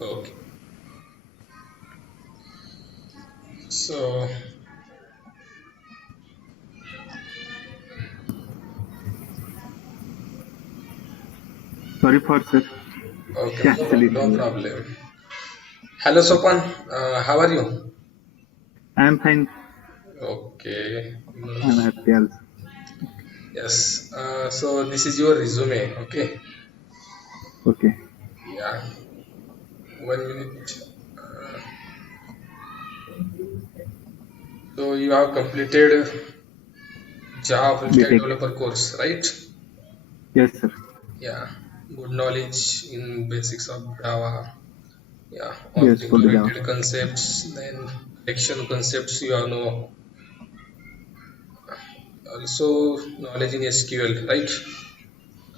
Okay. So, Sorry for sir. okay, Actually, no problem. Hello, Sopan. How are you? I am fine. Okay. I am happy also. Yes. So this is your resume. Okay. Okay. Yeah. 1 minute. Uh, so you have completed Java full stack BTech. developer course, right? Yes, sir. Yeah. Good knowledge in basics of Java. Yeah. Yes, full Java. Object-oriented concepts, then action concepts you have know. Also knowledge in SQL, right?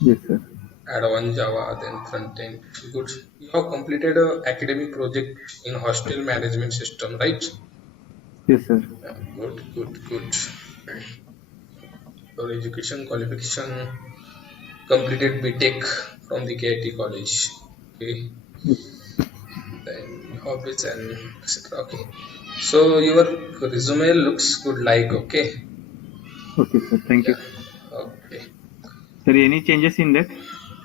Yes, sir. Add one Java, then front end. Good. You have completed a academic project in hostel management system, right? Yes, sir. Yeah, good. Your education qualification completed BTech from the KIT college. Okay. Then hobbies and etc. Okay. So your resume looks good, like okay. Okay, sir. Thank you. Yeah. Okay. Sir, any changes in that?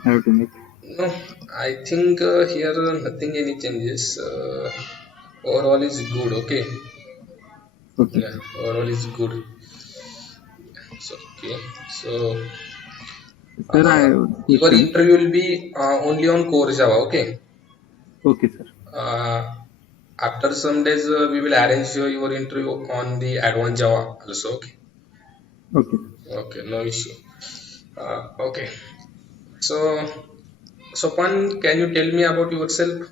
I have to make. No, I think here nothing any changes. Overall is good. Okay. Okay. Yeah. Overall is good. So okay. So Sir, I uh, have a your question. interview will be only on core Java. Okay. Okay, sir. Uh, After some days, we will arrange your interview on the advanced Java also. Okay. Okay. Okay. No issue. Okay. So, Sopan, can you tell me about yourself?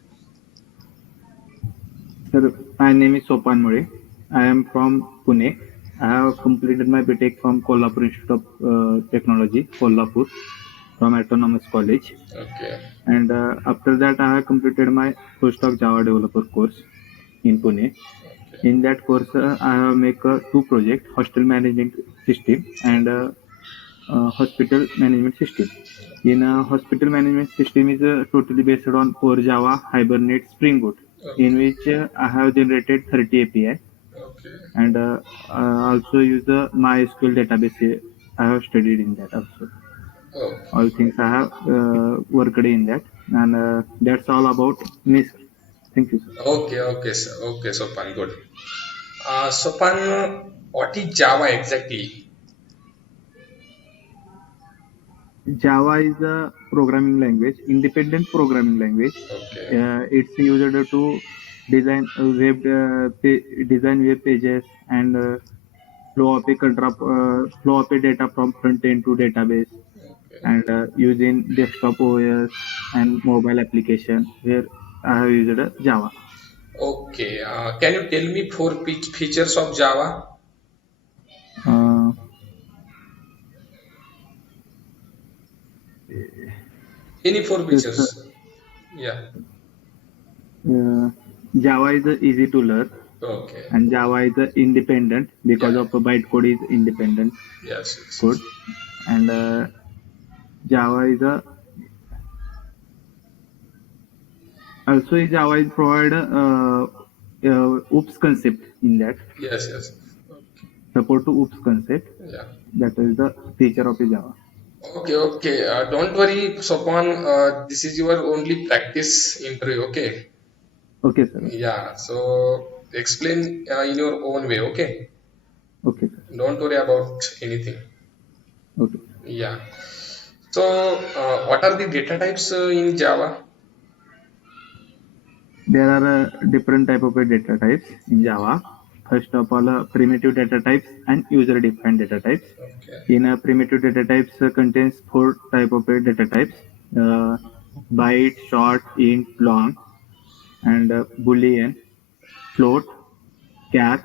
Sir, my name is Sopan Mole. I am from Pune. I have completed my BTech from Kolhapur Institute of Technology, Kolhapur, from Autonomous College. Okay. And after that, I have completed my postdoc Java developer course in Pune. Okay. In that course, I have make two projects: hostel management system and hospital management system. In hospital management system is totally based on core Java, Hibernate, Spring Boot, in Okay. which I have generated 30 API Okay. and also use the MySQL database. I have studied in that also. Okay. All things I have worked in that, and that's all about me, sir. Thank you, sir. Okay. Okay, sir. Okay, Sopan. Good. Sopan, what is Java exactly? Java is a programming language, independent programming language. Okay. It's used to design web pages and flow up a data from front end to database, Okay. and using desktop OS and mobile application where I have used Java. Okay. Can you tell me four features of Java? Uh, Any four yes, features? Yeah. uh, Java is easy to learn, Okay. and Java is independent because Yeah. of bytecode is independent Yes. Yes. code, Yes. and Java is also Java is provide OOPS concept in that, Yes. Yes. support to OOPS concept. Yeah. That is the feature of the Java. Okay. Okay. Don't worry, Sopan. This is your only practice interview. Okay. Okay, sir. Okay, Yeah. So explain in your own way. Okay. okay, sir. Don't worry about anything. Okay. Yeah. So what are the data types in Java? There are different type of data types in Java. First of all, primitive data types and user-defined data types. Okay. In primitive data types contains four type of data types: uh, byte, short, int, long, and boolean, float, char,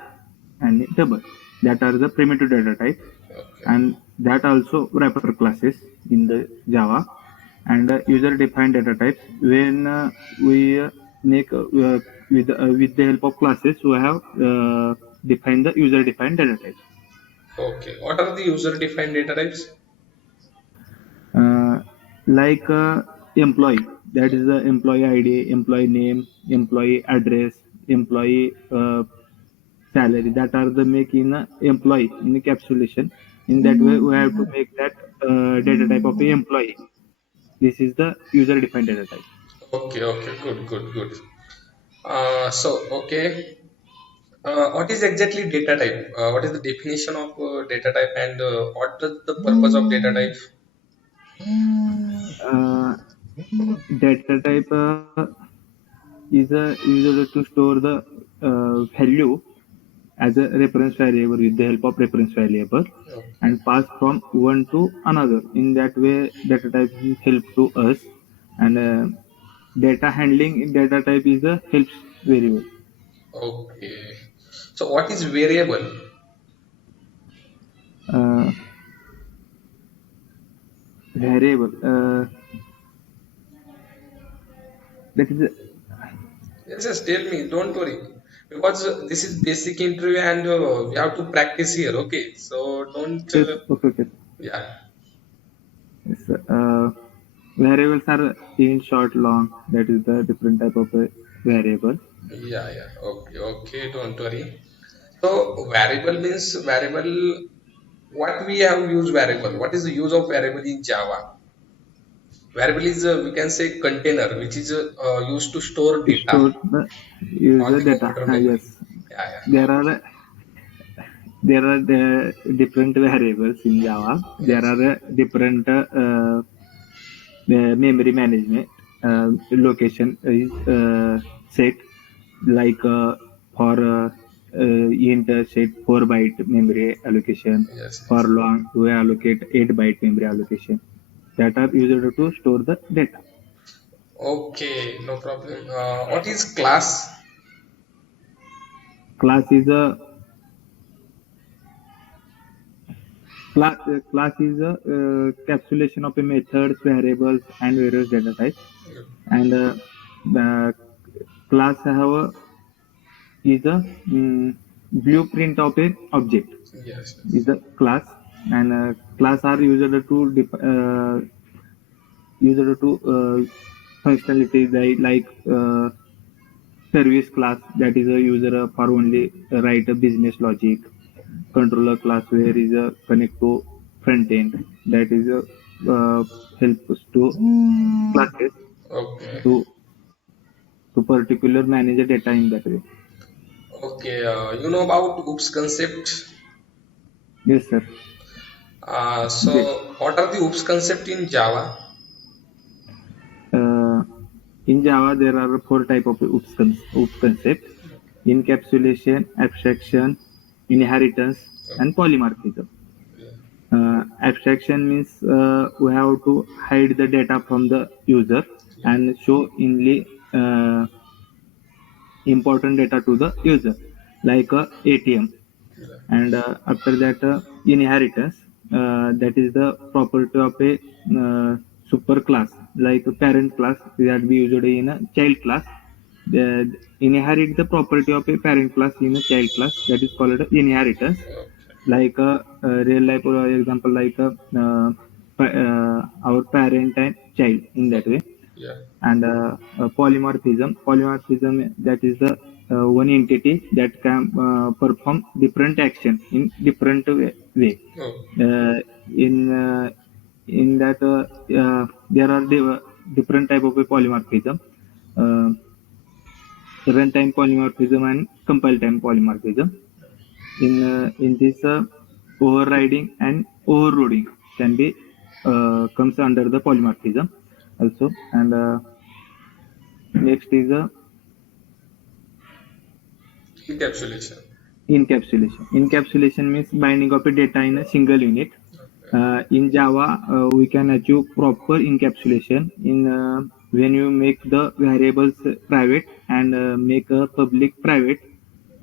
and double. That are the primitive data types, Okay. and that also wrapper classes in the Java. And user-defined data types, when we make with the help of classes, we have defined the user-defined data types. Okay. What are the user-defined data types? Uh, like employee. That is the employee ID, employee name, employee address, employee salary. That are the make in a employee in encapsulation. In that way, we have to make that data type of a employee. This is the user defined data type. Okay, okay, good, good, good. Okay. What is exactly data type? What is the definition of data type, and what is the purpose of data type? Uh, Data type is a user to store the value as a reference variable with the help of reference variable Okay, and pass from one to another. In that way, data type is help to us, and data handling in data type is a helps variable. okay. So, what is variable? Uh, Variable that is Yes, just tell me. Don't worry, because this is basic interview, and we have to practice here. Okay, so don't. yes, okay, okay. Yeah, Yes, variables are in short, long. That is the different type of a variable. yeah, yeah. Okay, okay. Don't worry. So, variable means variable. What we have used variable? What is the use of variable in Java? Variable is we can say container, which is used to store data Store the on user the data. computer memory. Yes, Yeah, yeah. there are different variables in Java. There Yes, are different memory management location is set like for int set 4 byte memory allocation. yes, For yes. long we allocate 8 byte memory allocation that are used to store the data. Okay, no problem. What is class? Class is a class is a capsulation of a methods, variables, and various data types. And the class have is a blueprint of a object. Yes, Is yes. a class, and class are used to functionality like service class, that is a user for only write a business logic. Controller class where is a connect to front end, that is a help us to classes Okay, to particular manage the data in that way. okay. You know about OOPS concept. Yes, sir. They, So, what are the OOPS concept in Java? uh, in Java, there are four type of OOPS concept: encapsulation, abstraction, inheritance, and polymorphism. Abstraction means we have to hide the data from the user Yeah, and show only important data to the user, like a ATM. yeah, And after that, inheritance, that is the property of a super class, like a parent class that we usually in a child class. The, inherit the property of a parent class in a child class, that is called inheritance. okay, Like a real life example, like our parent and child in that way. yeah, And polymorphism, that is the one entity that can perform different action in different way. oh, uh, in that there are different type of a polymorphism: uh, runtime polymorphism and compile time polymorphism. In this, overriding and overloading can be comes under the polymorphism also. And next is encapsulation. encapsulation. Encapsulation means binding of a data in a single unit. In Java, we can achieve proper encapsulation in when you make the variables private and make a public private.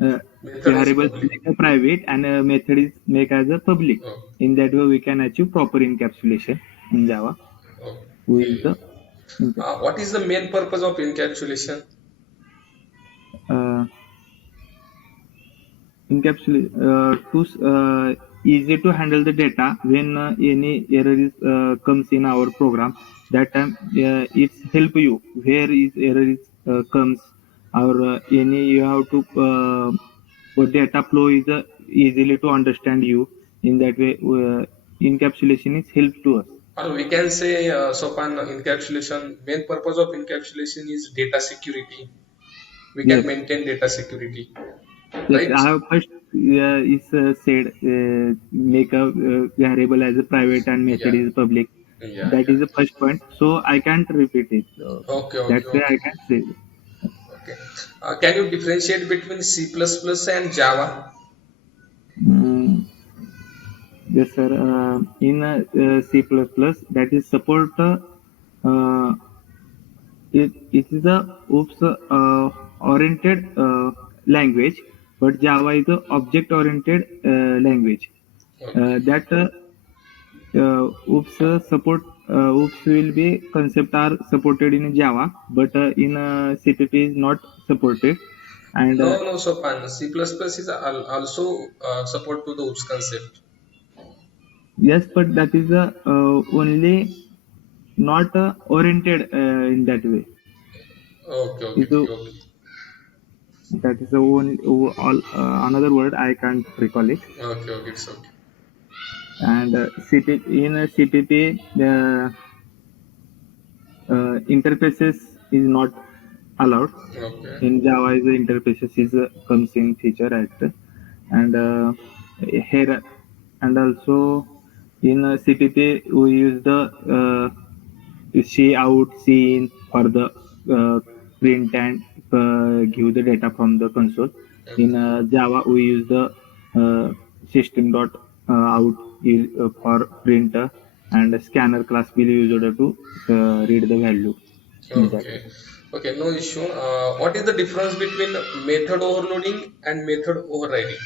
Uh, Method is Variables public. make a private and a method is make as a public. Oh, In that way, we can achieve proper encapsulation in Java with okay. the What is the main purpose of encapsulation? uh, encapsulation. easy to handle the data when any error is comes in our program. That time it's help you where is error is comes, or any you have to data flow is easily to understand you. In that way, encapsulation is help to us. Or we can say, Sopan, encapsulation, main purpose of encapsulation is data security. We can Yes. maintain data security, Yes, right? I have first is said make a variable as a private and method Yeah, is public. yeah, That is the yeah. first point. So I can't repeat it. Okay, okay, That's why okay, I can say. okay. Can you differentiate between C++ and Java? Mm, yes, sir. In C++, that is support. Uh, it is a OOPS oriented language, but Java is a object oriented language. Okay, That OOPS support OOPS will be concept are supported in Java, but in CPP is not supported. And no, no, Sopan. C++ is also support to the OOPS concept. yes, but that is only not oriented in that way. Okay, okay, Is a, okay, that is the one all another word I can't recall it. okay, okay, it's okay. And CP in CPP the interfaces is not allowed. Okay, In Java, is the interfaces is comes in feature act, and here, and also in CPP we use the see out scene for the print and give the data from the console. In okay, Java we use the system dot out is, for printer, and scanner class will use order to read the value in that way. okay, okay. No issue. What is the difference between method overloading and method overriding?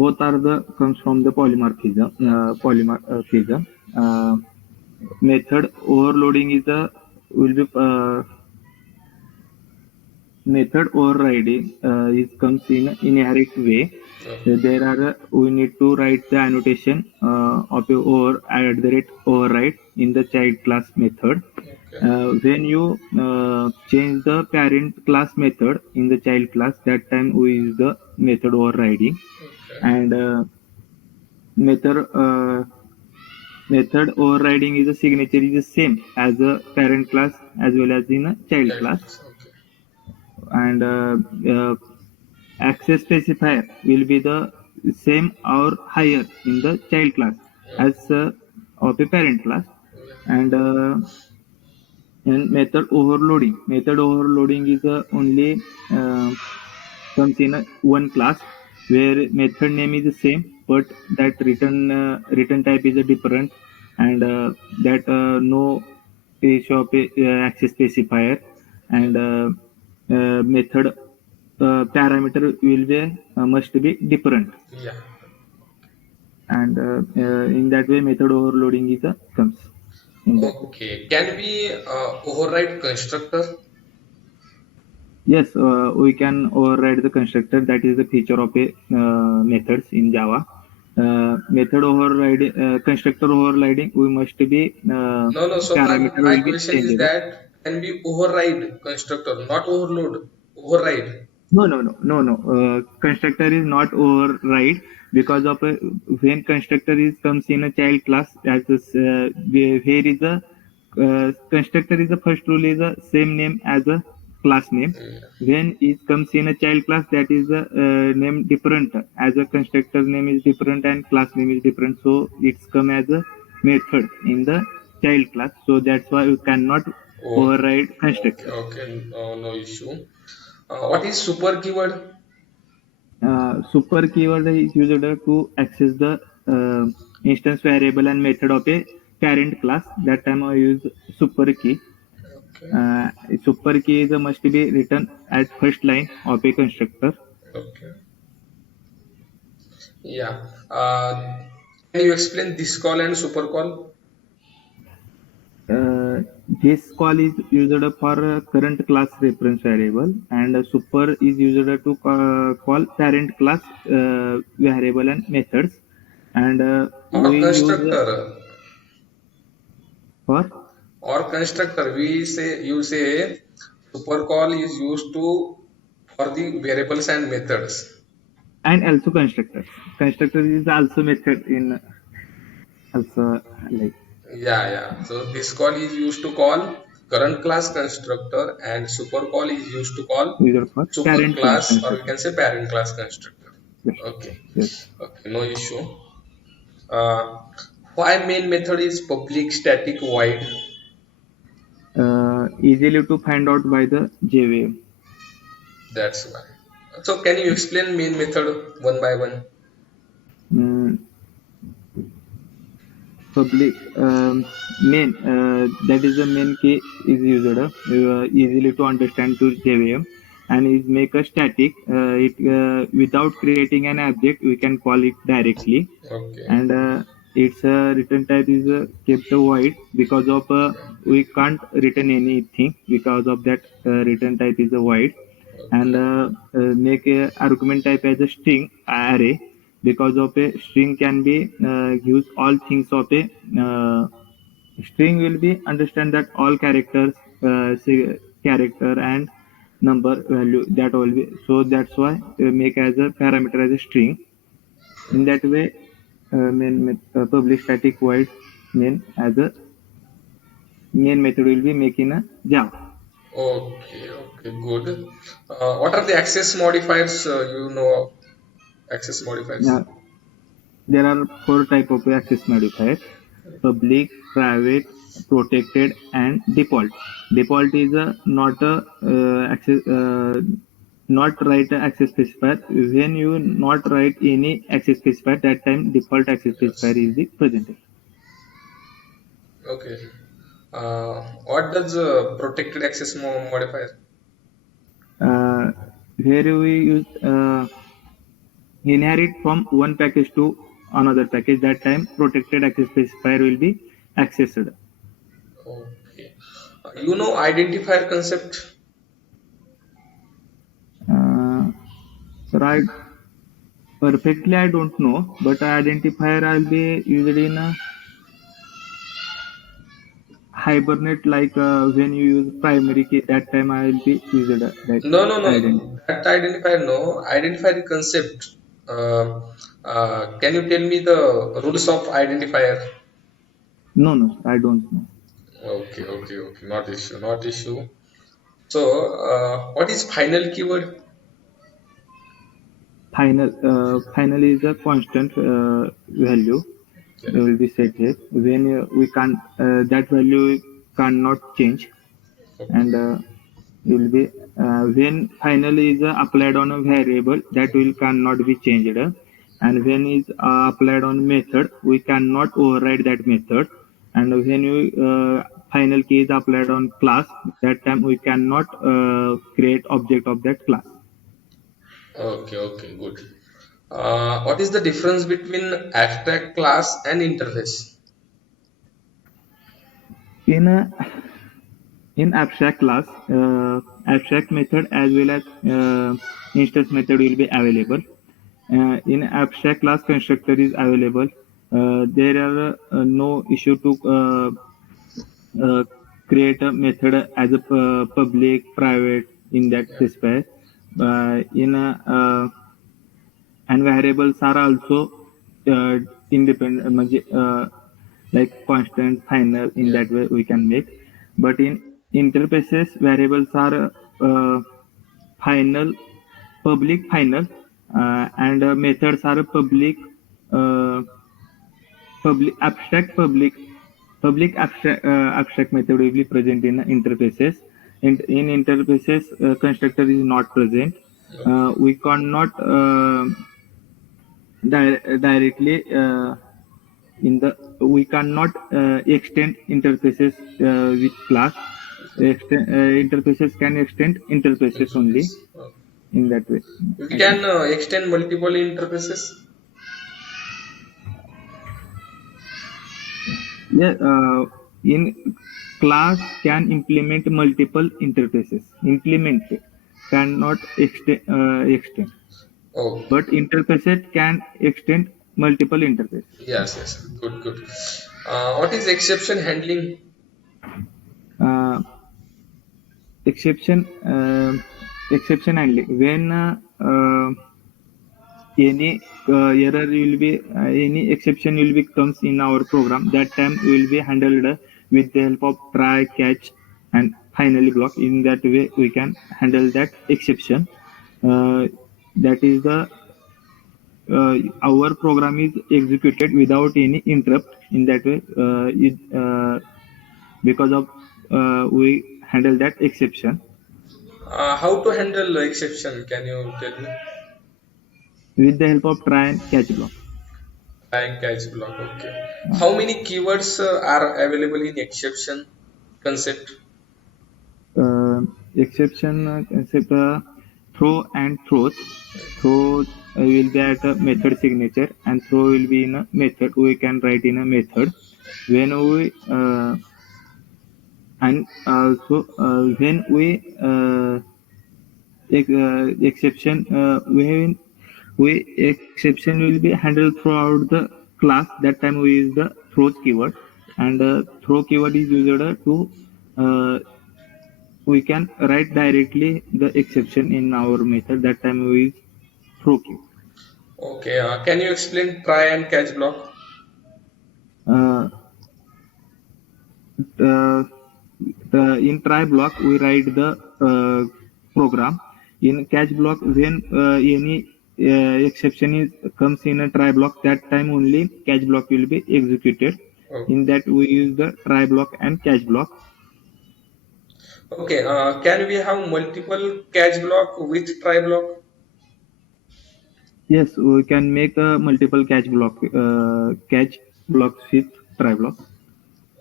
Both are the comes from the polymorphism. Polymorphism. Method overloading is a will be method overriding is comes in an inherent way. There are we need to write the annotation of a over at the rate override in the child class method. Okay, When you change the parent class method in the child class, that time we use the method overriding. okay. And method method overriding is a signature is the same as a parent class as well as in a child Child class. class. Okay, And access specifier will be the same or higher in the child class as okay. of a parent class. Yeah. And method overloading is only uh, comes in one class where method name is the same, but that return type is a different. And that no issue of access specifier. And method parameter will be must be different. Yeah. And in that way method overloading is comes in that way. Okay. Can we override constructor? Yes, we can override the constructor. That is the feature of a methods in Java. Method overriding, constructor overriding, we must be No, no, Sopan. parameter My will be question is changeable. that can we override constructor, not overload? Override. No, no, no, no, no. Constructor is not override because of when constructor is comes in a child class. As here is a constructor is the first rule is the same name as a class name. Yeah. When it comes in a child class, that is the name different. As a constructor name is different and class name is different, so it's come as a method in the child class. So that's why we cannot Okay. override Okay. constructor. Okay. No, no issue. What is super keyword? Super keyword is used to access the instance variable and method of a parent class. That time I use super key. Okay. Uh, Super key is must be written at first line of a constructor. Okay. Yeah. Can you explain this call and super call? This call is used for current class reference variable, and super is used to call parent class variable and methods. And Or we use constructor, for or constructor. We say you say super call is used to for the variables and methods. and also constructors. Constructor is also method in also like Yeah. So this call is used to call current class constructor, and super call is used to call used for super parent class class, or we constructor. can say parent class constructor. Yes. Okay. Yes. Okay, no issue. Uh, why main method is public static void? Easily to find out by the JVM. That's why. So can you explain main method one by one? Mm, public main that is the main key is used easily to understand to JVM and is make a static it without creating an object we can call it directly Okay. and its return type is kept void because of we can't return anything because of that return type is a void and Okay. make a argument type as a string array because of a string can be use all things of a uh, string will be understand that all characters say character and number value that will be so that's why make as a parameter as a string in that way public static void main as a main method will be making a java. Okay. Good. What are the access modifiers? You know access modifiers. Now there are four type of access modifiers: public, private, protected, and default. Default is not a access, not write a access specifier. When you not write any access specifier, that time default access specifier Yes. is the presented. Okay. What does protected access modifier? Uh, where we use inherit from one package to another package, that time protected access specifier will be accessed. Okay. You know identifier concept? Uh, right. Perfectly, I don't know, but identifier I'll be used in a hibernate like when you use primary key. That time I will be used that No. identifier. That identifier, no. Identify the concept. Uh, can you tell me the rules of identifier? No, I don't know. Okay. Not issue, not issue. So, what is final keyword? Final is a constant value Okay. will be set here. When we can that value cannot change Okay. and will be when finally is applied on a variable that will cannot be changed and when is applied on method we cannot override that method and when you final key is applied on class that time we cannot create object of that class. Okay. Good. What is the difference between abstract class and interface? In a in abstract class abstract method as well as instance method will be available. In abstract class constructor is available. There are no issue to uh, create a method as a public private in that Yeah. specifier in a and variables are also independent like constant final in Yeah. that way we can make but in interfaces variables are final public final and methods are uh, public abstract method will be present in interfaces in interfaces constructor is not present Okay. we cannot directly in the we cannot extend interfaces with class interfaces can extend interfaces only Interface. Okay. in that way We I think. can extend multiple interfaces. Yeah, in class can implement multiple interfaces. Implement cannot extend, Okay. but interfaces can extend multiple interfaces. Yes, yes. Good, good. What is exception handling? Uh, exception exception handling when any error will be any exception will be comes in our program, that time will be handled with the help of try, catch, and finally block. In that way we can handle that exception. That is the our program is executed without any interrupt. In that way because of we handle that exception How to handle exception? Can you tell me? with the help of try and catch block. Try catch block. Okay. How many keywords are available in exception concept? uh, Exception concept throw and throws. Throw will be at a method signature, and throw will be in a method. We can write in a method when we and also when we exception when we exception will be handled throughout the class. That time we use the throws keyword, and throw keyword is used to uh, we can write directly the exception in our method. That time we use throw keyword. Okay. Can you explain try and catch block? Uh, uh, in try block we write the program. In catch block when any exception is comes in a try block, that time only catch block will be executed. Oh, In that we use the try block and catch block. okay. Can we have multiple catch block with try block? Yes, we can make a multiple catch blocks with try block.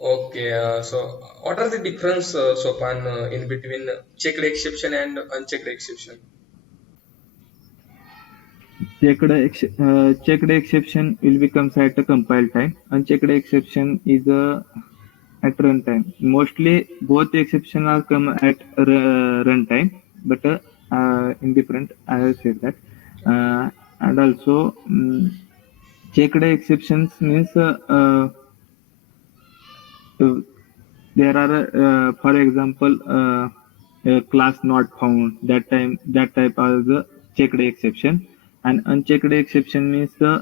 Okay. So, what are the difference, Sopan, in between checked exception and unchecked exception? Checked exception will becomes at the compile time. Unchecked exception is at runtime. Mostly both exception are come at runtime, but indifferent. I have said that, and also checked exceptions means uh, there are for example class not found. That type are the checked exception. And unchecked exception means the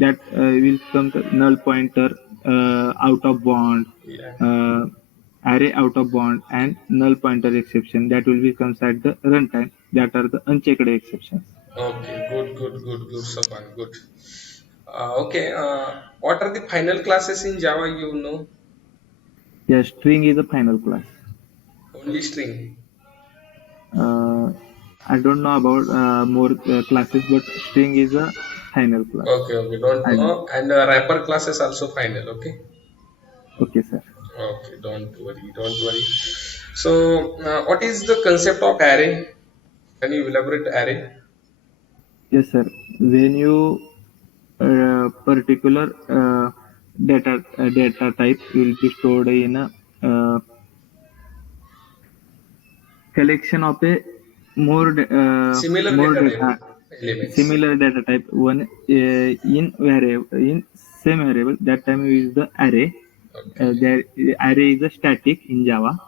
that will come the null pointer out of bound, Yeah. uh, array out of bound, and null pointer exception that will be comes at the runtime. That are the unchecked exceptions. Okay. Good, good, good, good, Sopan. Good. Okay. What are the final classes in Java? You know, Yeah, string is a final class. only string. uh, I don't know about more classes, but string is a final class. Okay, okay, don't I know. know. And wrapper classes also final. Okay, Okay, sir. okay, don't worry, don't worry. So, what is the concept of array? Can you elaborate array? Yes, sir. When you particular data type will be stored in a collection of a Similar more data data, type elements. similar data type one in variable in same variable. That time we use the array. Okay, There array is a static in Java.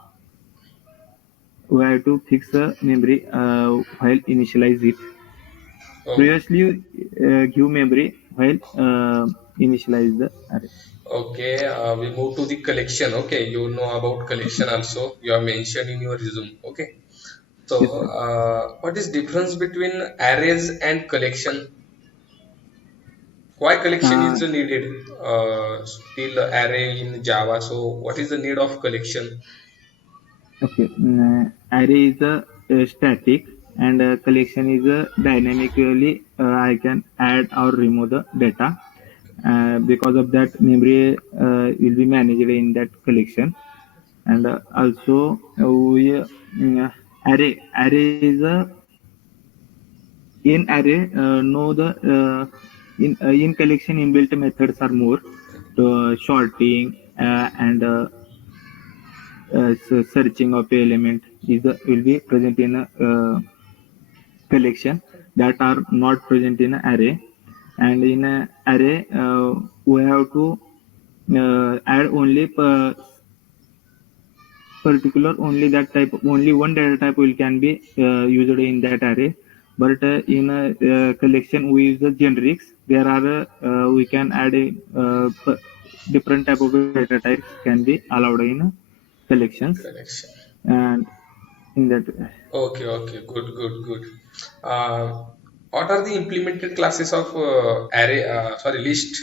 We have to fix a memory while initialize it. okay, Previously, give memory while initialize the array. okay. We move to the collection. Okay, you know about collection also. You have mentioned in your resume. Okay. So, Yes, sir. what is difference between arrays and collection? Why collection Uh, is needed? Still array in Java. So, what is the need of collection? okay. Array is a static, and collection is a dynamically. I can add or remove the data. Because of that, memory will be managed in that collection. And also, we array is a in array no the in collection inbuilt methods are more sorting and searching of a element will be present in a collection that are not present in an array. And in an array, we have to add only particular only that type only one data type will can be used in that array. But in a collection we use the generics. There are we can add a different type of data types can be allowed in collections. Connection. And in that Okay, okay, good, good, good. Uh, what are the implemented classes of array? Sorry, list.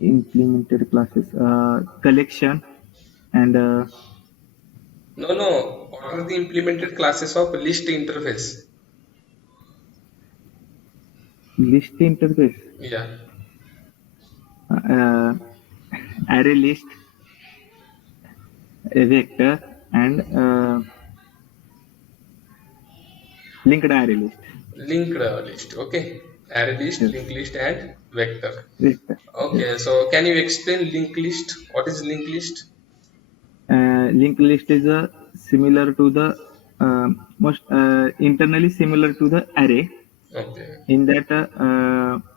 implemented classes collection and No, no. What are the implemented classes of list interface? list interface, Yeah, uh, array list, a vector, and linked array list. linked list. Okay, array list, Yes, linked list, and vector. vector. Yes. Okay, so can you explain linked list? What is linked list? Linked list is similar to the most internally similar to the array. Okay, In that,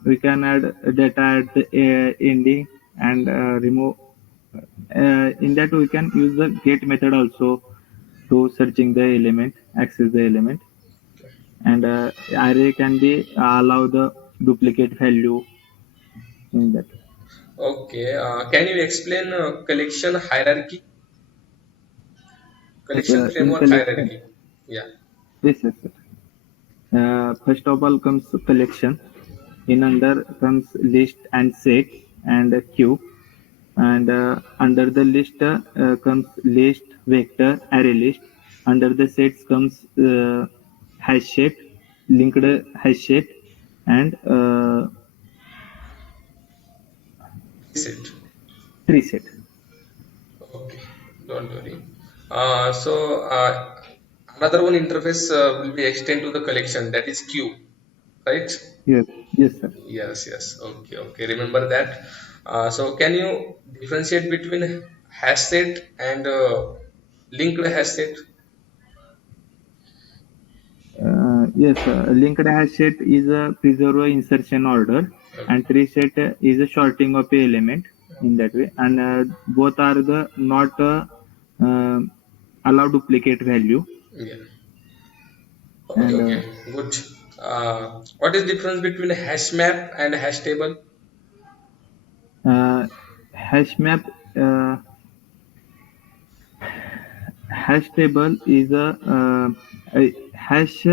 we can add data at the ending and remove. In that, we can use the get method also to searching the element, access the element, and array can be allow the duplicate value in that. okay. Can you explain collection hierarchy? But, Collection in framework collection, hierarchy. Yeah. yes, yes, yes. First of all comes collection. In under comes list and set and queue. And under the list comes list, vector, array list. Under the sets comes hash set, linked hash set, and Preset. tree set. Okay, don't worry. Another one interface will be extend to the collection, that is queue, right? Yes, yes, sir. Yes, yes. Okay, okay. Remember that. So can you differentiate between hash set and linked hash set? Yes, linked hash set is a preserve insertion order, Okay. and tree set is a sorting of a element in that way, and both are the not uh, allow duplicate value. Yeah. Okay, And okay. Good. What is difference between hash map and hash table? hash map, uh, hash table is a hash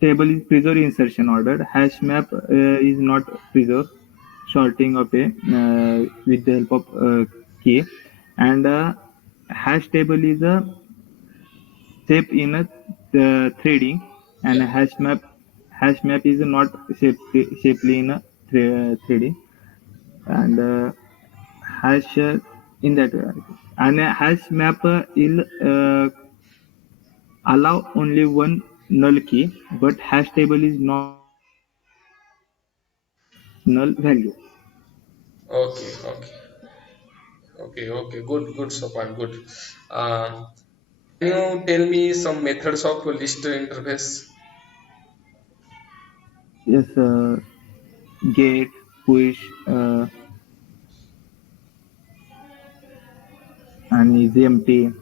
table is preserve insertion order. Hash map is not preserve sorting of a with the help of key, and hash table is a shape in a threading, and Yeah. hash map is not shapely in a threading, and hash in that and a hash map will allow only one null key, but hash table is not null value. Okay, okay. Okay, okay. Good, good, Sopan. Good. Uh, can you tell me some methods of list interface? Yes, get, push, and is empty.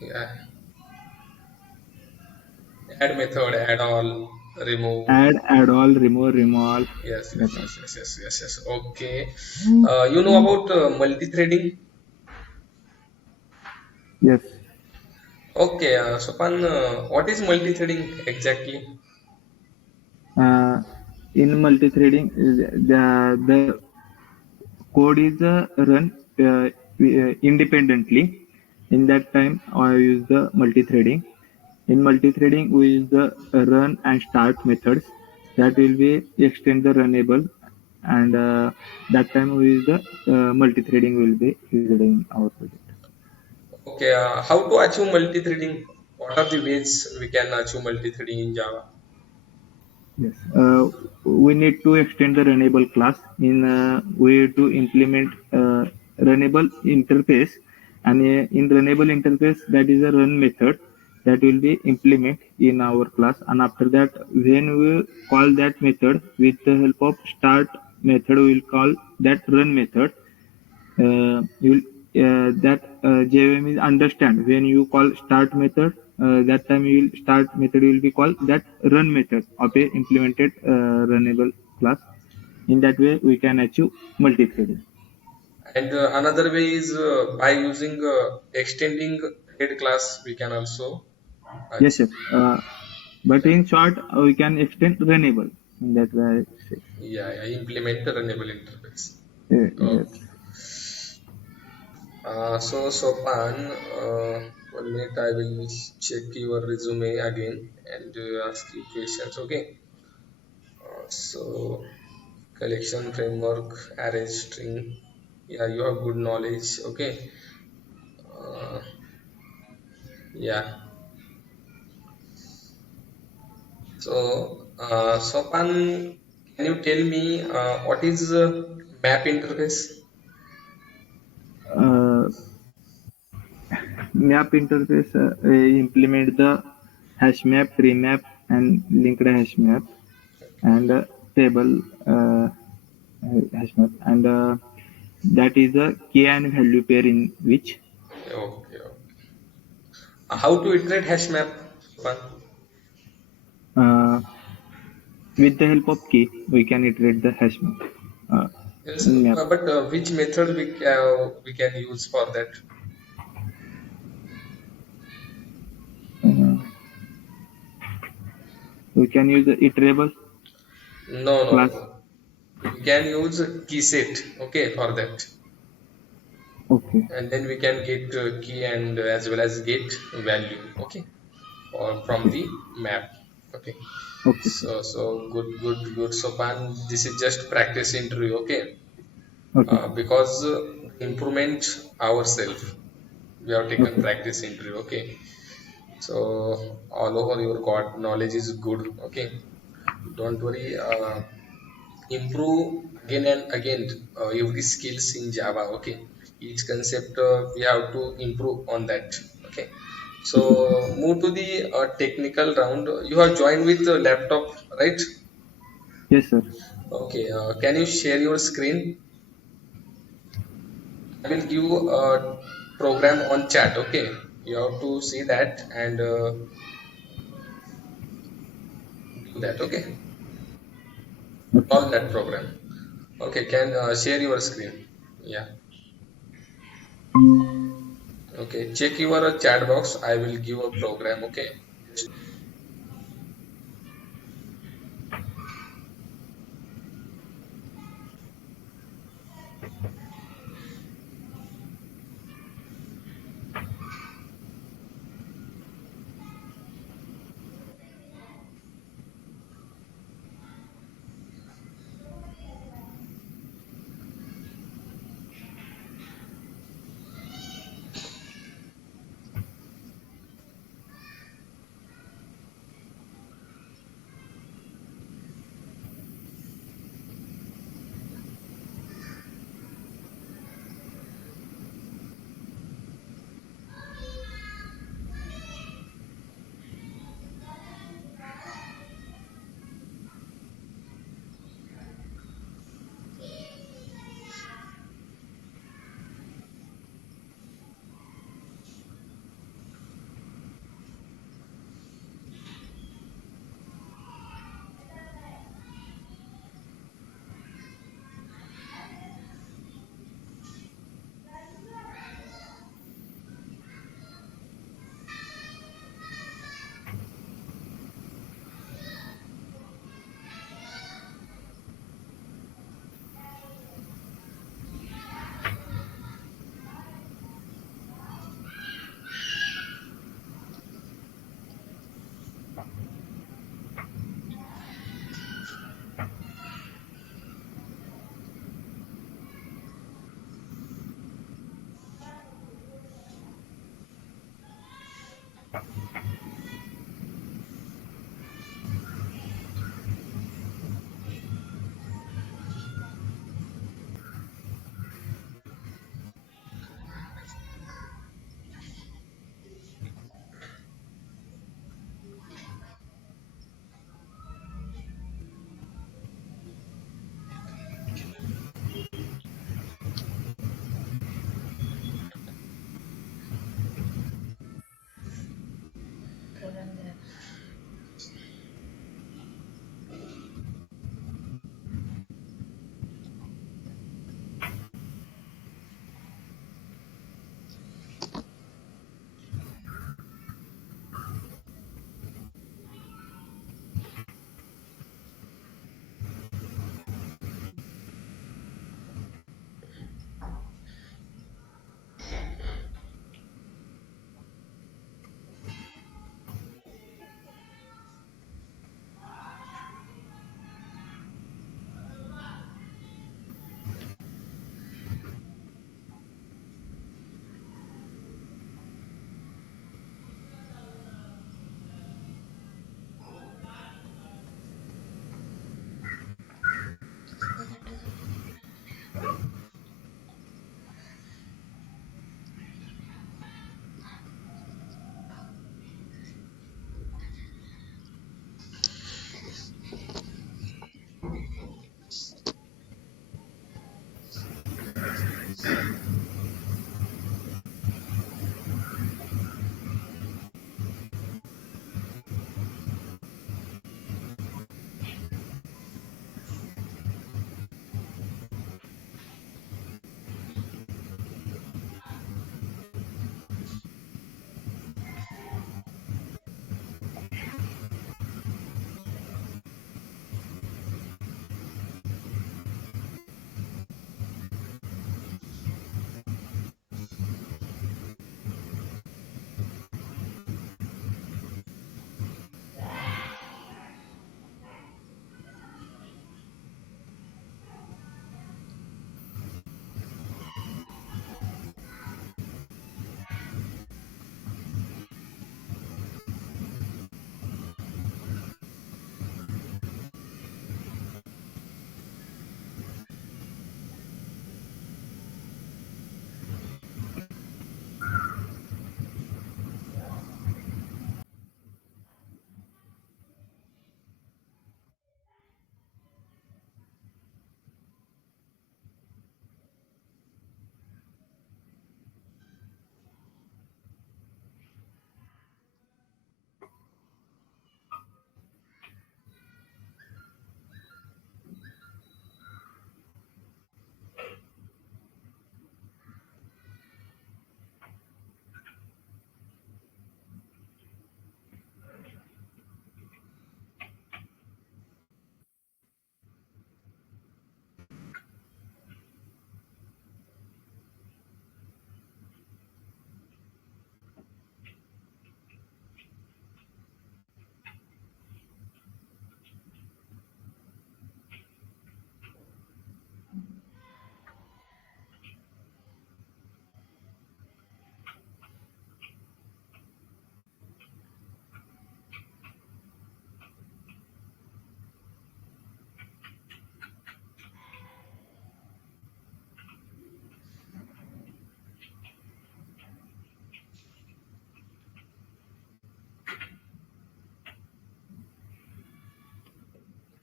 Yeah. Add method, add all, remove. Add all, remove, Yes, that yes, all. yes, yes, yes, yes, yes. Okay. You know about multi-threading? Yes. Okay, Sopan, what is multi-threading exactly? Uh, in multi-threading, the code is run independently. In that time, I use the multi-threading. In multi-threading, we use the run and start methods that will be extend the runnable, and that time we use the multi-threading will be used in our project. Okay, how to achieve multi-threading? What are the ways we can achieve multi-threading in Java? Yes, we need to extend the runnable class. In we to implement runnable interface, and in runnable interface, that is a run method that will be implement in our class. And after that, when we call that method with the help of start method, we will call that run method. You that JVM is understand when you call start method. That time you will start method will be called that run method of a implemented runnable class. In that way, we can achieve multi-threading. And another way is by using extending thread class, we can also Yes, achieve. sir. But Yeah, in short, we can extend runnable. In that way, I say. yeah, implement the runnable interface. Yes. Okay. So Sopan, 1 minute I will check your resume again and ask you questions. Okay. So collection framework, array string. Yeah, you have good knowledge. Okay. Uh, yeah. So Sopan, can you tell me what is map interface? Uh, Map interface implement the hash map, tree map, and linked hash map, and table hash map, and that is a key and value pair in which Okay. Okay. How to iterate hash map, Sopan? uh, with the help of key we can iterate the hash map uh, Yes, in map. but which method we can use for that? Uh, we can use the iterable No, no, class. no. We can use key set, okay, for that, Okay, and then we can get key and as well as get value, okay, or from okay, the map, okay. okay, sir. So good, good, good. So Pan, this is just practice interview, okay, Okay, because improvement ourselves. We have taken okay, practice interview, okay. So all over your God knowledge is good, okay. Don't worry. Improve again and again every skills in Java. Okay, each concept we have to improve on that. Okay, okay. so move to the technical round. You have joined with the laptop, right? Yes, sir. Okay, can you share your screen? I will give a program on chat. Okay, you have to see that and do that. Okay, Okay. solve that program. Okay, can share your screen. Yeah. Okay, check your chat box. I will give a program. Okay.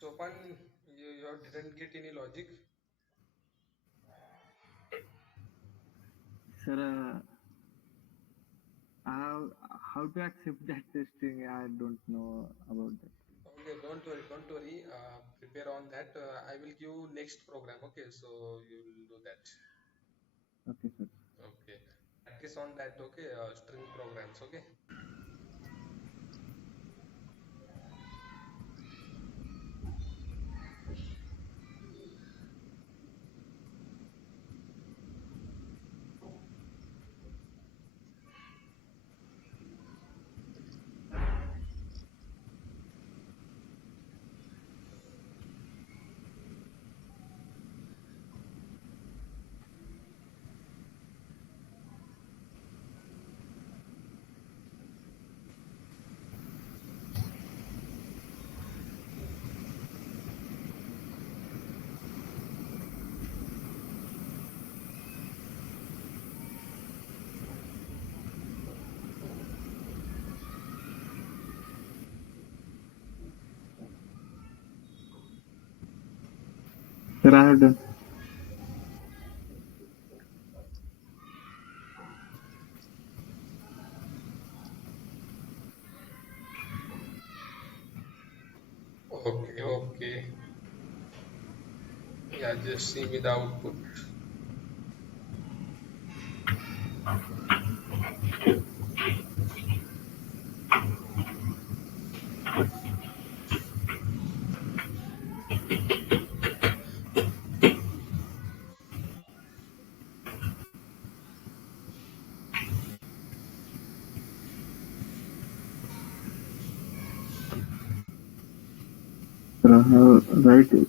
Sopan, you didn't get any logic. Sir, how to accept that testing? I don't know about that. Okay, don't worry, don't worry. Prepare on that. I will give next program. Okay, so you will do that. Okay, sir. Okay, practice on that. Okay, string programs. Okay. Sir, I have done. Okay, okay. Yeah, just see me the output. Sir, I have right.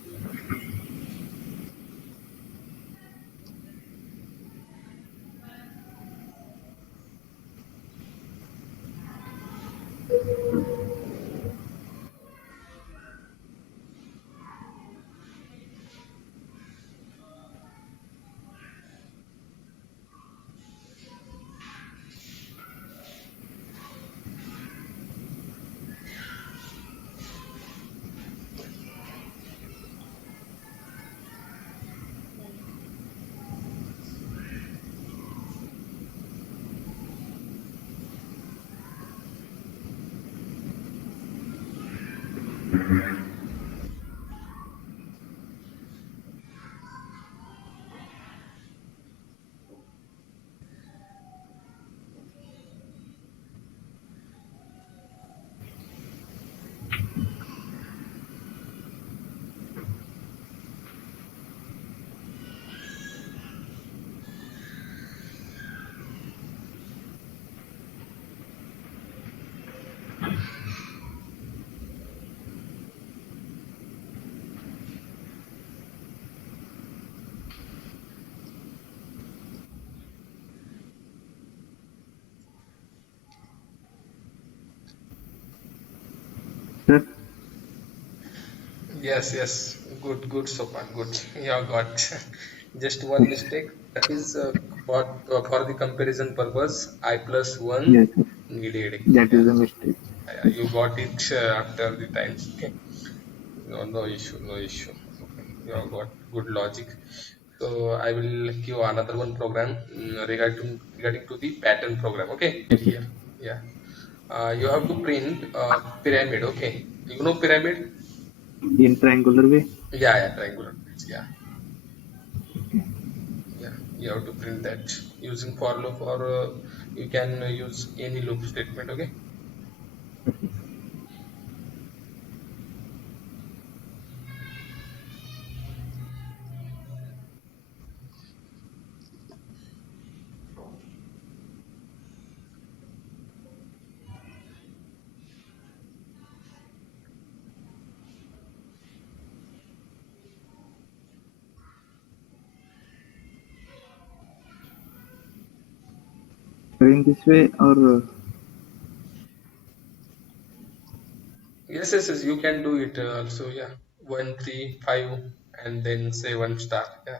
Sir, Yes, yes. Good, good, Sopan. Good. You have got just one mistake. That is for the comparison purpose. I plus yes, one sir. needed. That Yeah, is a mistake. yeah, Yes. you got it after the times. Okay. No, no issue, no issue. Okay. You have got good logic. So I will give another one program regarding to the pattern program. Okay. Okay. Here. Yeah. You have to print pyramid. Okay. You know pyramid? In triangular way. Yeah, yeah, triangular grids. Yeah. Yeah, you have to print that using for loop, or you can use any loop statement. Okay. Sir, in this way, or Yes, yes, yes, you can do it also. Yeah, 1 3 5 and then say one star. Yeah.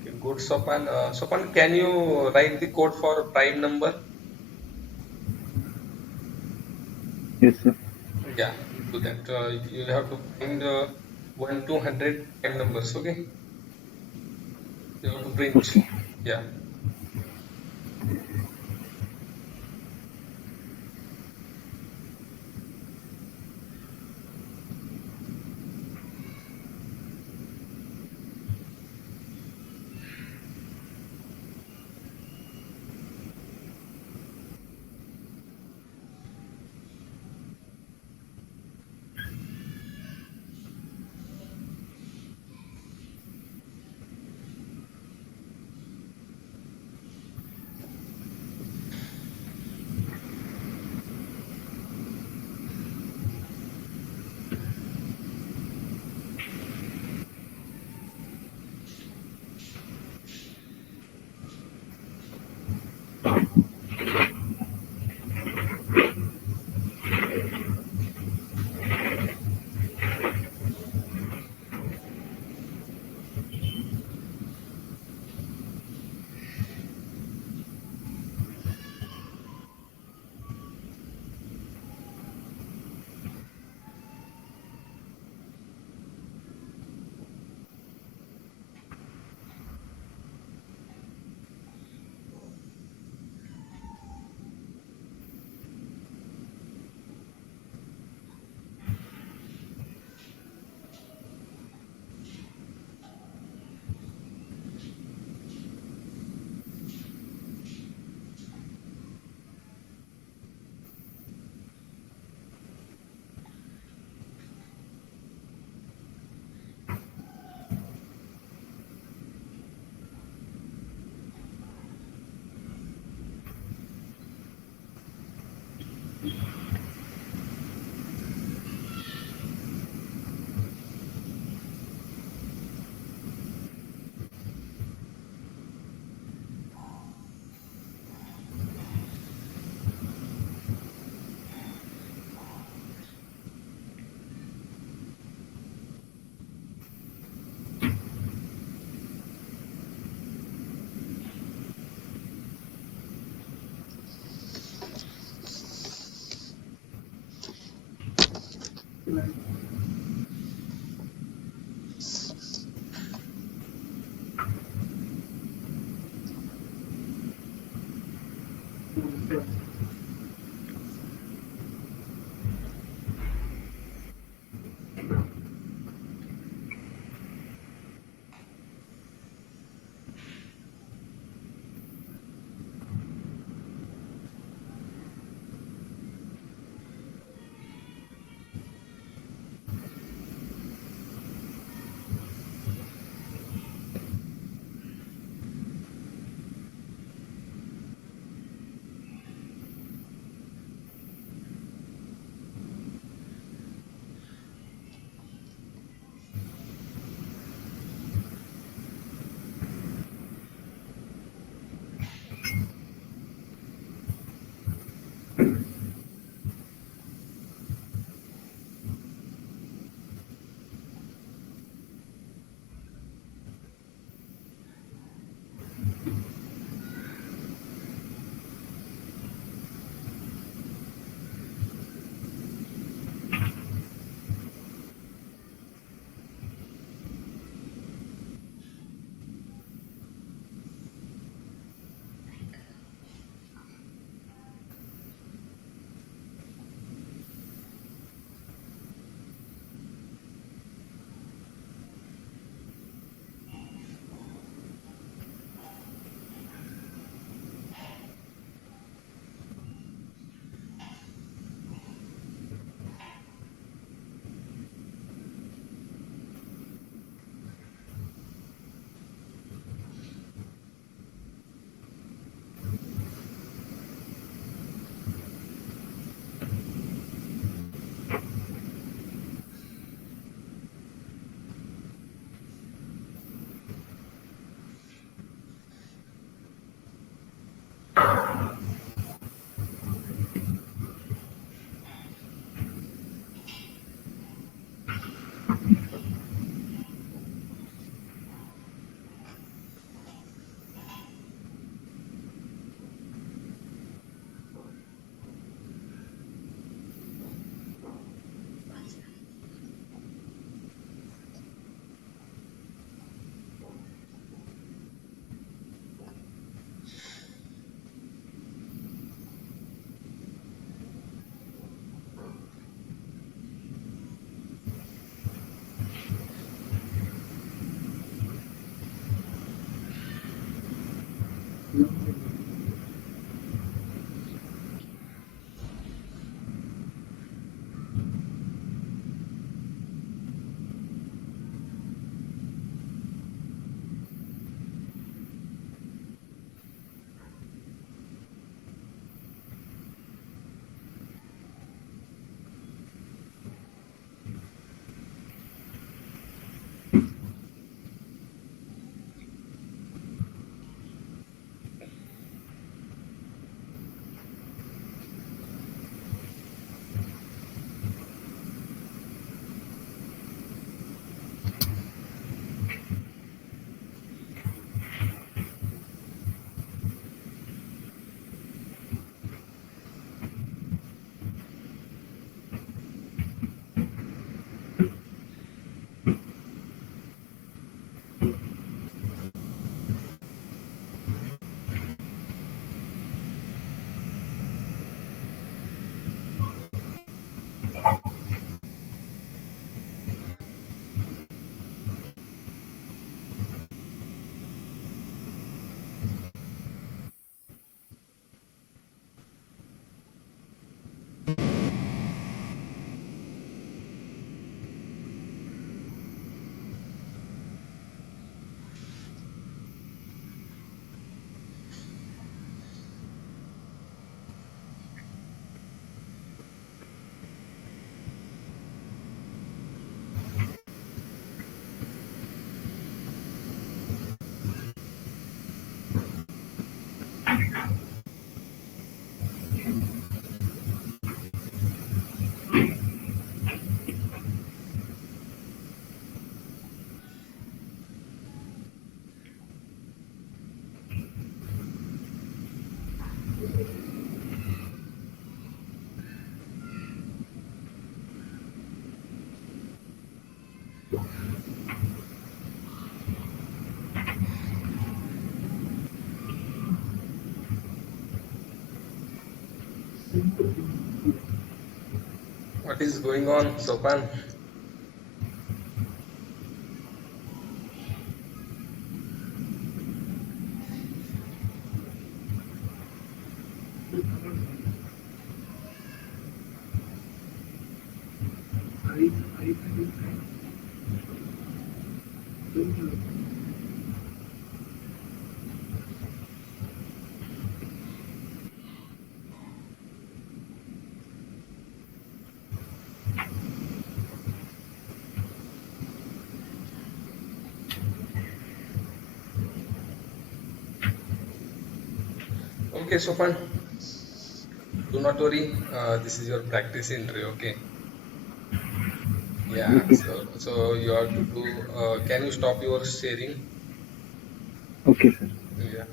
Okay, good, Sopan. Sopan, can you write the code for prime number? Yes, sir. Yeah, do that. You have to find 1 to 100 prime numbers. Okay, you have to print. Okay. Yeah. What is going on, Sopan? Okay, Sopan, do not worry. This is your practice interview. Okay. Yeah. Okay, sir. So you have to do. Can you stop your sharing? Okay, sir. Yeah.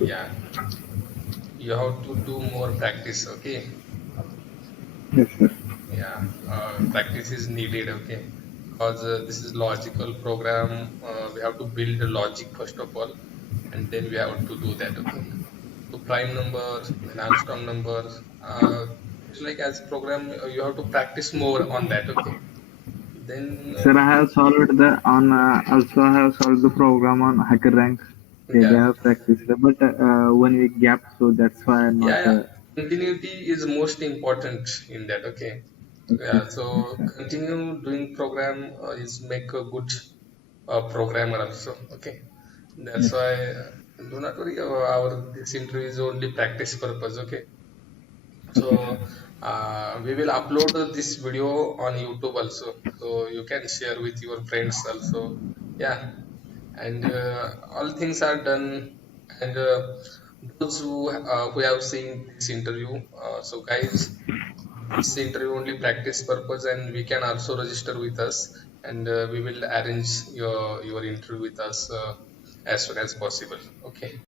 Yeah. You have to do more practice. Okay. Yes, sir. Yeah. Practice is needed. Okay. Because this is logical program. We have to build the logic first of all, and then we have to do that. Okay. So prime numbers, then Armstrong numbers. It's like as program, you have to practice more on that. Okay. Then Sir, I have solved the on also I have solved the program on hacker rank. Okay, they yeah, have practiced, but 1 week gap, so that's why I'm not. yeah. Continuity is most important in that. Okay. Okay. Yeah. So continue doing program is make a good programmer also. Okay. That's Yes. why do not worry. Our this interview is only practice purpose. Okay. Okay, So sir. we will upload this video on YouTube also, so you can share with your friends also. Yeah, and all things are done. And those who have seen this interview, so guys, this interview only practice purpose, and we can also register with us, and we will arrange your interview with us as soon as possible. Okay.